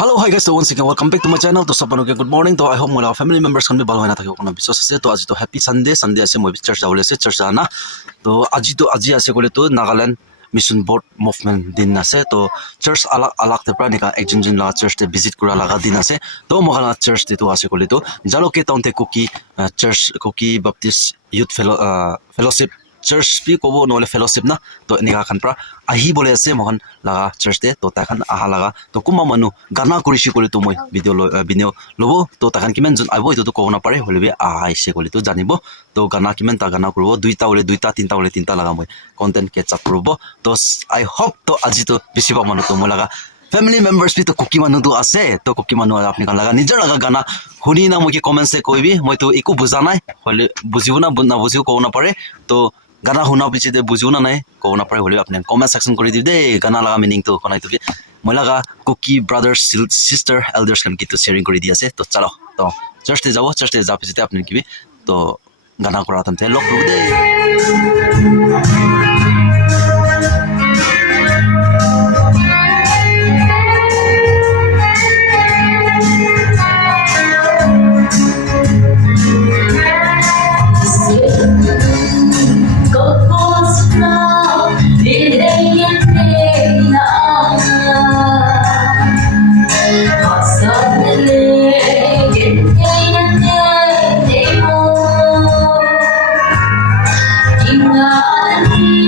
Hello, hi guys. So once again, welcome back to my channel. To sabano ke good morning. To I hope mga family members kan balo na thakyo kono bisos ase. To aji to happy Sunday. Sunday ase moi church jawle ase church jana. To aji ase kole to Nagaland Mission Board Movement din ase. To church alak te pra nika ekjun la church te visit kura laga din ase. To mogala church te to ase kole to jalo ke taun te Kuki church Kuki Baptist Youth Fellowship church pi kobo nole fellowship na to nika kan pra ahi bole ase mohan laga church te to ta kan aha laga to kuma manu gana kurishi kole to moi video lobo to ta kan kimen jon aibo itu to ko na pare holebi ahai se kole to janibo to gana kimen ta gana kurbo duita ole duita tinta laga moi content ke chap kurbo to I hope to aji to bisi pa manu to mo laga family members pi to Kuki manu to ase to Kuki manu apni kan laga nijar laga gana huni na mo ki comment se koibi moi to iku buzanai hole buziu na buziu ko na pare to गाना हुना पीछे दे बुझू ना नहीं को ना पड़े होले अपने कमेंट सेक्शन कर दी दे गाना लगा मीनिंग तो कोना तो मैं लगा कुकी ब्रदर्स सिस्टर एल्डर्स कम की तो शेयरिंग कर दिया से तो चलो तो चर्च ते जाओ चर्च ते जा पीछे अपने की भी तो गाना करा तम थे लोग दे Tinggal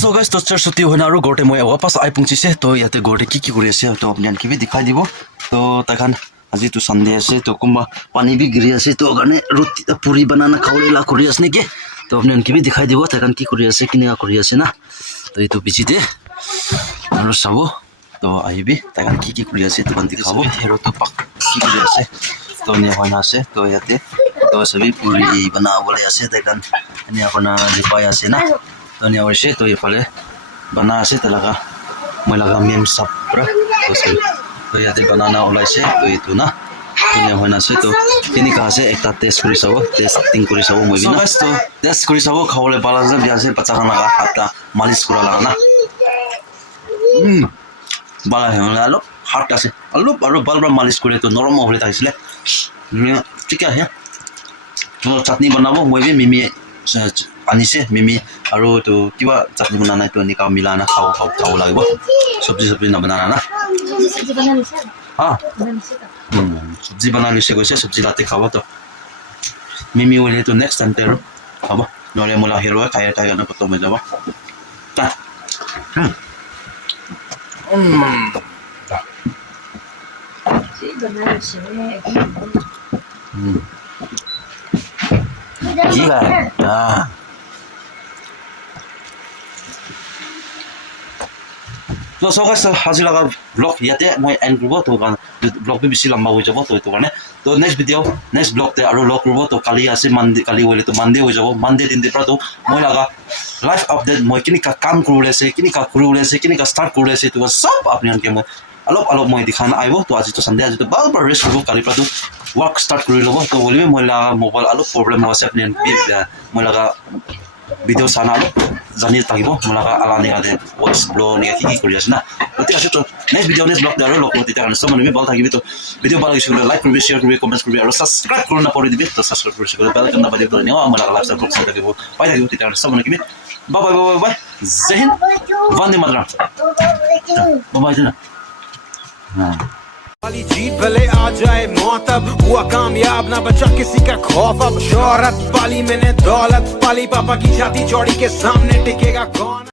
So guys, to church suti hoina aru gorte moi wapas ai pungchise to yate gorte ki kuri ase to apni anki bi dikhai dibo to takhan aji to sunday ase to kumba pani bi giri ase to garne roti puri banana khawle la kuri asne ke to apni anki bi dikhai dibo takhan ki kuri ase kini kuri ase na to itu bichi de aru sabo to ai bi takhan ki kuri ase to ban dikhabo hero to pak ki kuri ase to ne hoina ase to yate to sabi puri bana bole ase takhan ani apna dipai ase na to ni awase to ifale bana ase talaga moi laga mem sapra to se to yate banana olaise to itu na to ni hoina ase to kini ka ase ekta test kuri sabo test acting kuri sabo moi bina to test kuri sabo khawle bala ja biase bacha kan laga hata malish kura laga na বালা হে অলপ heart আছে অলপ আৰু বালবা মালিচ কৰি তো নৰম হৈ থাকিছিলে ঠিক আছে তো চাটনি বনাব মই বি মিমি আনিছে মিমি আৰু তো কিবা চাটনি বনা নাই তো নিকা মিলানা খাব লাগিব সবজি নবনানা না সবজি বনা লিছে গৈছে সবজি লাতে খাব তো মিমি ওলে তো নেক্সট টাইম তেৰো হ'ব নহ'লে মোলা হেৰুৱা খাই কাৰণে খতম হৈ যাব Gila. So guys, hasil laga vlog yate moi end kurbo to kan vlog bi bisi lamba hoi jabo to etu karone to next vlog te aru log kurbo to kali ase Monday kali hole to Monday hoi jabo Monday din de pra to moi laga life update moi kini ka kam kurule se kini ka start kurule se to sob apni an ke moi alop moi dikhana aibo to aji to Sunday aji to bal bar rest kurbo kali pra to work start kuri lobo to bolime moi laga mobile alop problem ase apni an moi laga video sana alop jani tagibo moi laga alani ade voice blow ni ki kori ase na ঠিক আছে তো next video next blog আৰু log তেতিয়া কাৰণে সব মানুহে ভাল থাকিবি তো ভিডিও ভাল লাগিছে লাইক কৰিবি শ্বেয়াৰ কৰিবি কমেন্ট কৰিবি আৰু সাবস্ক্ৰাইব কৰি না কৰি দিবি তো সাবস্ক্ৰাইব কৰি বেল আইকন দাবাই দিবি নিও আমাৰ লাইভ ষ্টাইল ব্লগ চাই থাকিব পাই থাকিব তেতিয়া কাৰণে সব মানুহে বাই জয় হিন্দ বন্দে মাতৰম বাই জনা वाली जीत भले आ जाए मौत अब हुआ कामयाब ना बचा किसी का खौफ अब शोहरत पाली मैंने दौलत पाली पापा की छाती चौड़ी के सामने टिकेगा कौन